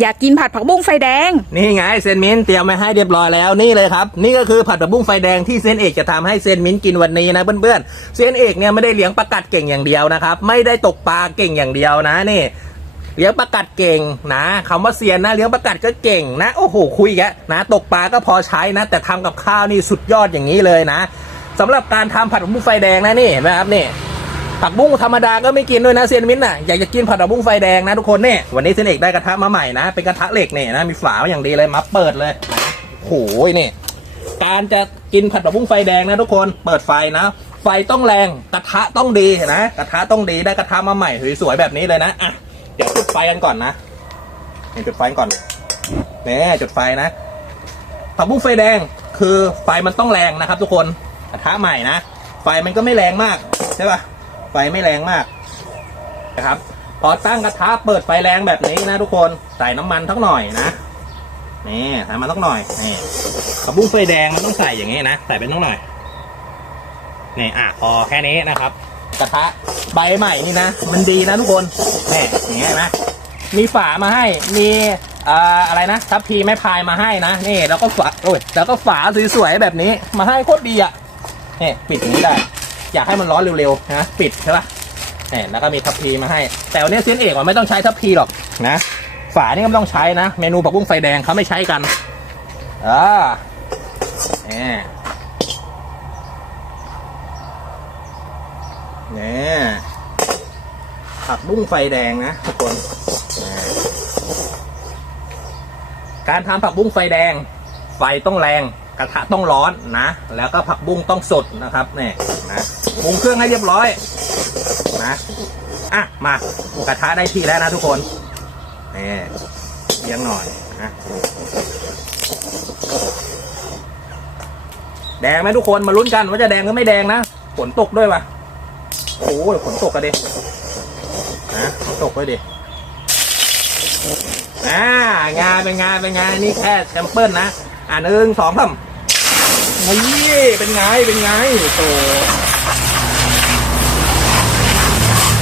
อยากกินผัดผักบุ้งไฟแดง นี่ไงเซนมินเตรียมมาให้เรียบร้อยแล้วนี่เลยครับ นี่ก็คือผัดผักบุ้งไฟแดงที่เซนเอกจะทำให้เซนมินกินวันนี้นะเพื่อนๆเซนเอกเนี่ยไม่ได้เลี้ยงปลากัดเก่งอย่างเดียวนะครับ ไม่ได้ตกปลาเก่งอย่างเดียวนะนี่เลี้ยงปลากัดเก่งนะคำว่าเซียนนะเลี้ยงปลากัดก็เก่งนะโอ้โหคุยแกนะตกปลาก็พอใช้นะ แต่ทำกับข้าวนี่สุดยอดอย่างนี้เลยนะสำหรับการทำผัดผักบุ้งไฟแดงนะนี่นไหมครับนี่ ผักบุ้งธรรมดาก็ไม่กินด้วยนะเซียนมิ้นท์น่ะอยากจะกินผัดผักบุ้งไฟแดงนะทุกคนเนี่ยวันนี้เซียนเอกได้กระทะมาใหม่นะ เป็นกระทะเหล็กเนี่ยนะมีฝาอย่างดีเลยมาเปิดเลยโอ้ยนี่การจะกินผัดผักบุ้งไฟแดงนะทุกคนเปิดไฟนะ ไฟต้องแรงกระทะต้องดีนะกระทะต้องดีได้กระทะมาใหม่สวยๆแบบนี้เลยนะอะเดี๋ยวจุดไฟกันก่อนนะนี่จุดไฟก่อนนี่จุดไฟนะผักบุ้งไฟแดงคือไฟมันต้องแรงนะครับ ทุกคนกระทะใหม่นะไฟมันก็ไม่แรงมากใช่ปะ ไฟไม่แรงมากนะครับพอตั้งกระทะเปิดไฟแรงแบบนี้นะทุกคนใส่น้ำมันทักหน่อยนะนี่ใส่มันทักหน่อยนี่กระบุ้งไฟแดงมันต้องใส่อย่างนี้นะใส่เป็นต้องหน่อยนี่อะพอแค่นี้นะครับ กระทะใบใหม่นี่นะ มันดีนะทุกคนนี่อย่างเงี้ยนไหมมีฝามาให้มีอะไรนะทัพพีไม้พายมาให้นะนี่แล้วก็ฝาโอ้ยแล้วก็ฝาสวยๆแบบนี้มาให้โคตรดีอะนี่ปิดอย่างนี้ได้ อยากให้มันร้อนเร็วๆนะปิดใช่ปะเนี่ยแล้วก็มีทัพพีมาให้ แต่วันนี้เซียนเอกมันไม่ต้องใช้ทัพพีหรอกนะ ฝานี่ก็ไม่ต้องใช้นะ เมนูผักบุ้งไฟแดงเขาไม่ใช้กันอ่าเนี่ยเนี่ยผักบุ้งไฟแดงนะทุกคน การทำผักบุ้งไฟแดง ไฟต้องแรง กระทะต้องร้อนนะ แล้วก็ผักบุ้งต้องสดนะครับเนี่ยนะปรุงเครื่องให้เรียบร้อยนะอะมากระทะได้ที่แล้วนะทุกคนนี่เลี้ยงหน่อยนะแดงไหมทุกคนมาลุ้นกันว่าจะแดงหรือไม่แดงนะฝนตกด้วยวะโอ้ยฝนตกกันดินะฝนตกด้วยดิอ่างานเป็นงานเป็นงานนี่แค่แซมเปิลนะอ่าหนึ่งสองสาม นี่เป็นไง เป็นไงโต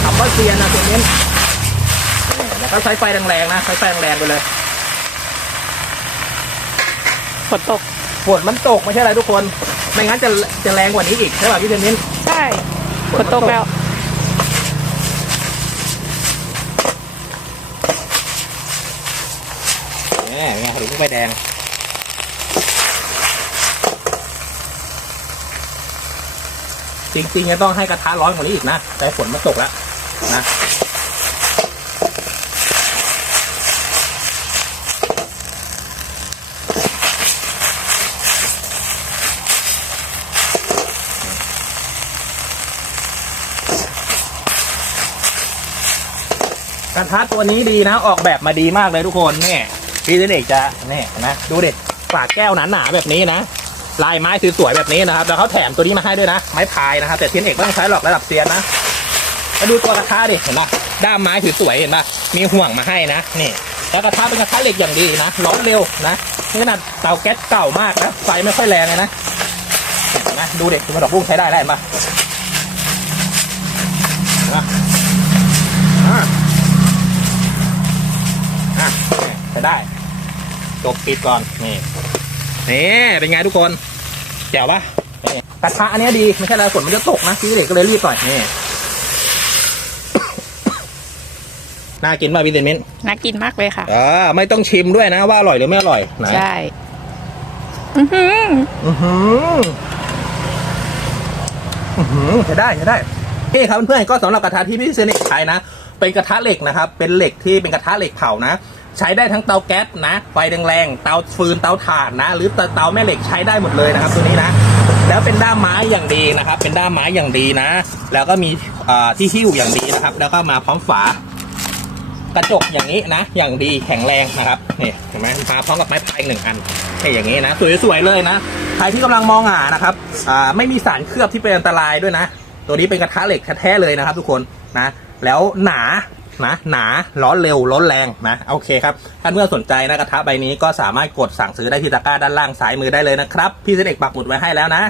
คำว่าเซียนนะตัวนี้นี่แล้วก็ใช้ไฟแรงๆนะ ใช้ไฟแรงๆไปเลยฝนตกฝนมันตกไม่ใช่อะไรทุกคน ไม่งั้นจะจะแรงกว่านี้อีกใช่ป่ะพี่เทนนินใช่ฝนตกแล้วนี่เป็นไงขนมไฟแดง จริงๆจะต้องให้กระทะร้อนกว่านี้อีกนะ แต่ฝนมันตกแล้วนะกระทะตัวนี้ดีนะออกแบบมาดีมากเลยทุกคนนี่พี่เด็กจะนี่นะดูเด็ดปากแก้วหนาๆแบบนี้นะ ลายไม้สวยๆแบบนี้นะครับ แล้วเขาแถมตัวนี้มาให้ด้วยนะ ไม้พายนะครับ แต่เทียนเอกไม่ต้องใช้หรอกระดับเซียนนะมาดูตัวกระทะดิเห็นปะด้ามไม้สวยๆเห็นปะมีห่วงมาให้นะนี่แล้วกระทะเป็นกระทะเหล็กอย่างดีนะร้อนเร็วนะขนาดเตาแก๊สเก่ามากนะไฟไม่ค่อยแรงเลยนะนไหมดูเด็กมาดอกบุ้งใช้ได้ได้เห็นปะเห็นปะอ่าอะใช้ได้จบปิดก่อนนี่ นี่เป็นไงทุกคนแจ๋วปะนี่กระทะอันเนี้ยดีไม่ใช่อะไรฝนมันจะตกนะพี่เด็กก็เลยรีบหน่อยนี่น่ากินป่ะพี่เดนมินน่ากินมากเลยค่ะอ่าไม่ต้องชิมด้วยนะว่าอร่อยหรือไม่อร่อยไหนใช่อือหืออือหืออือหือใช้ได้ใช้ได้โอเคครับเพื่อนๆก็สำหรับกระทะที่พี่เซนเอกใช้นะเป็นกระทะเหล็กนะครับ เป็นเหล็กที่เป็นกระทะเหล็กเผานะ ใช้ได้ทั้งเตาแก๊สนะ ไฟแรงๆ เตาฟืน เตาถ่านนะ หรือเตาแม่เหล็กใช้ได้หมดเลยนะครับ ตัวนี้นะ แล้วเป็นด้ามไม้อย่างดีนะครับ เป็นด้ามไม้อย่างดีนะ แล้วก็มีที่หิ้วอย่างดีนะครับ แล้วก็มาพร้อมฝากระจกอย่างนี้นะ อย่างดีแข็งแรงนะครับนี่เห็นไหมมาพร้อมกับไม้พายหนึ่งอันนี่อย่างนี้นะ สวยๆเลยนะใครที่กำลังมองหานะครับอ่าไม่มีสารเคลือบที่เป็นอันตรายด้วยนะ ตัวนี้เป็นกระทะเหล็กแท้ๆเลยนะครับ ทุกคนนะ แล้วหนา นะหนาร้อนเร็วร้อนแรงนะโอเคครับถ้าเมื่อสนใจนะกระทะใบนี้ก็สามารถกดสั่งซื้อได้ที่ตะกร้าด้านล่างซ้ายมือได้เลยนะครับพี่เสด็จปักหมุดไว้ให้แล้วนะ